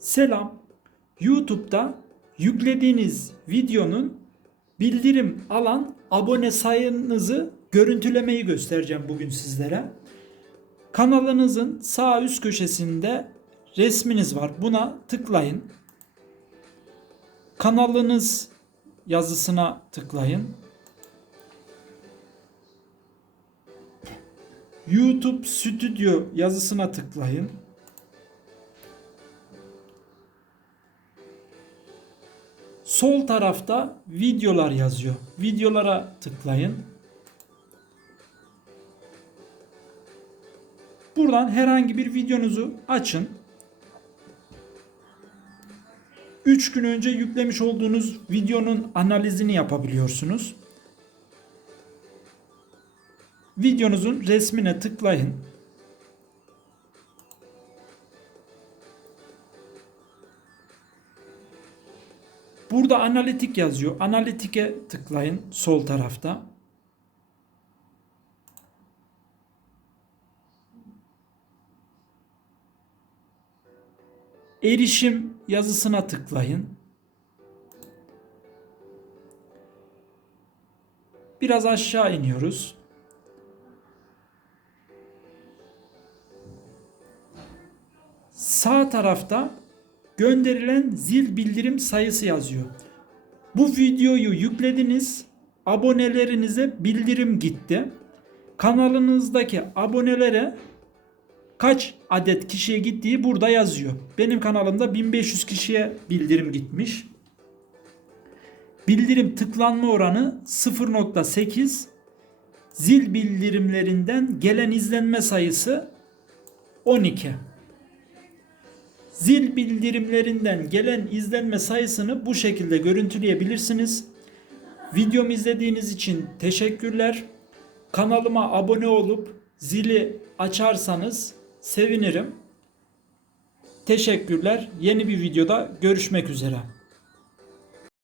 Selam. YouTube'da yüklediğiniz videonun bildirim alan abone sayınızı görüntülemeyi göstereceğim bugün sizlere. Kanalınızın sağ üst köşesinde resminiz var. Buna tıklayın. Kanalınız yazısına tıklayın. YouTube Studio yazısına tıklayın. Sol tarafta videolar yazıyor. Videolara tıklayın. Buradan herhangi bir videonuzu açın. 3 gün önce yüklemiş olduğunuz videonun analizini yapabiliyorsunuz. Videonuzun resmine tıklayın. Burada analitik yazıyor. Analitike tıklayın sol tarafta. Erişim yazısına tıklayın. Biraz aşağı iniyoruz. Sağ tarafta gönderilen zil bildirim sayısı yazıyor. Bu videoyu yüklediniz, abonelerinize bildirim gitti. Kanalınızdaki abonelere kaç adet kişiye gittiği burada yazıyor. Benim kanalımda 1500 kişiye bildirim gitmiş. Bildirim tıklanma oranı 0.8. Zil bildirimlerinden gelen izlenme sayısı 12. Zil bildirimlerinden gelen izlenme sayısını bu şekilde görüntüleyebilirsiniz. Videomu izlediğiniz için teşekkürler. Kanalıma abone olup zili açarsanız sevinirim. Teşekkürler. Yeni bir videoda görüşmek üzere.